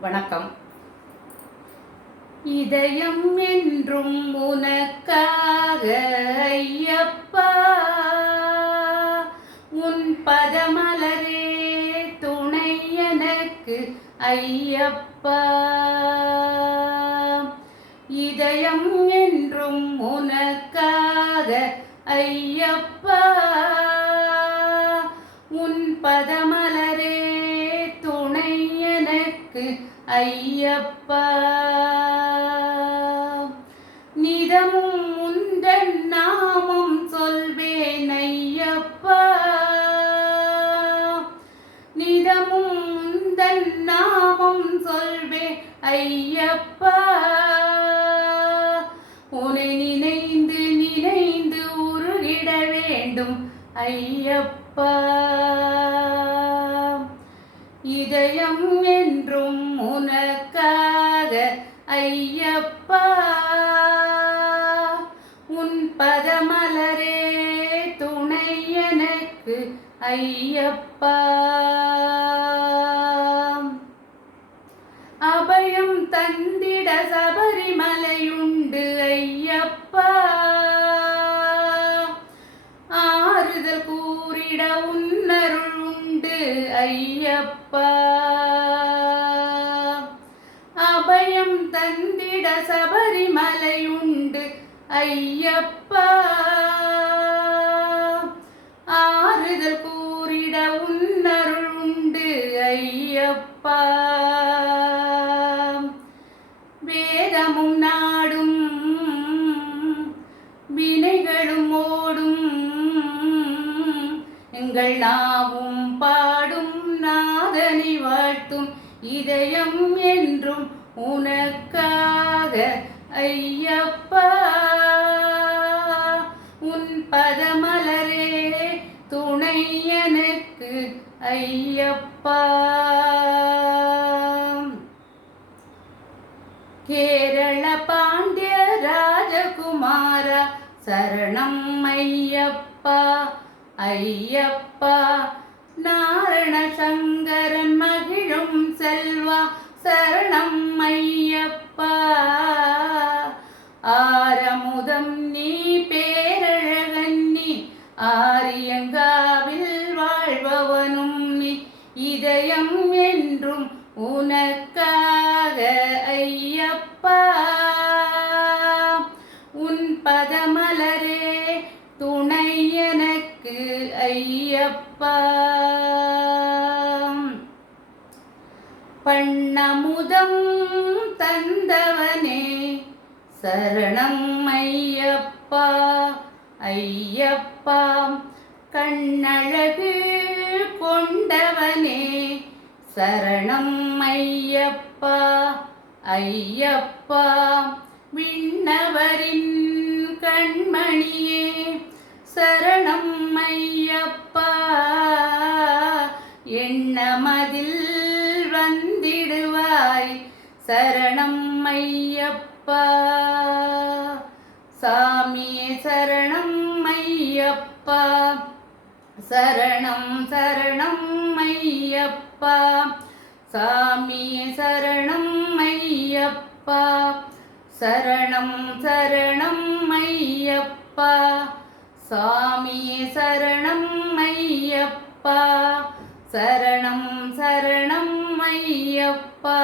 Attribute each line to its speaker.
Speaker 1: வணக்கம். இதயம் என்றும் உனக்காக ஐயப்பா. உன் பதமலரே துணை எனக்கு ஐயப்பா. இதயம் என்றும் உனக்காக ஐயப்பா. உன் பதம் ஐயப்பா. நிதமும் முந்தன் நாமம் சொல்வேன் ஐயப்பா. நிதமும் முந்தன் நாமம் சொல்வேன் ஐயப்பா. உனை நினைந்து நினைந்து உருகிட வேண்டும் ஐயப்பா. இதயம் என்றும் உனக்காக ஐயப்பா. உன் பதமலரே துணை எனக்கு ஐயப்பா. அபயம் தந்திட சபரிமலையுண்டு ஐயப்பா. ஆறுதல் கூறிட உன் ஐயப்பா. அபயம் தந்திட சபரிமலை உண்டு ஐயப்பா. ஆறுதல் கூறிட உன்னருள் உண்டு ஐயப்பா. வேதமும் நாடும் வினைகளும் ஓடும் எங்கள் நாவும் பா இதயம் என்றும் உனக்காக ஐயப்பா. உன் பதமலரே துணை எனக்கு ஐயப்பா. கேரள பாண்டிய ராஜகுமார சரணம் ஐயப்பா ஐயப்பா. நாரண சங்கரன் மகிழும் செல்வா சரணம் ஐயப்பா. ஆரமுதம் நீ பேரழகன் நீ ஆரியங்காவில் வாழ்பவனும் நீ இதயம் என்றும் உனக்காக ஐயப்பா. ஐயப்பா. பண்ணமுதம் தந்தவனே சரணம் ஐயப்பா ஐயப்பா. கண்ணழகு கொண்டவனே சரணம் ஐயப்பா ஐயப்பா. விண்ணவரின் கண்மணியே சரணம் ஐயப்பா. எண்ணமதில் வந்திடுவாய் சரணம் ஐயப்பா. சாமியே சரணம் ஐயப்பா. சரணம் சரணம் ஐயப்பா. சாமியே சரணம் ஐயப்பா. சரணம் சரணம் ஐயப்பா. சாமியே சரணம் ஐயப்பா. சரணம் சரணம் ஐயப்பா.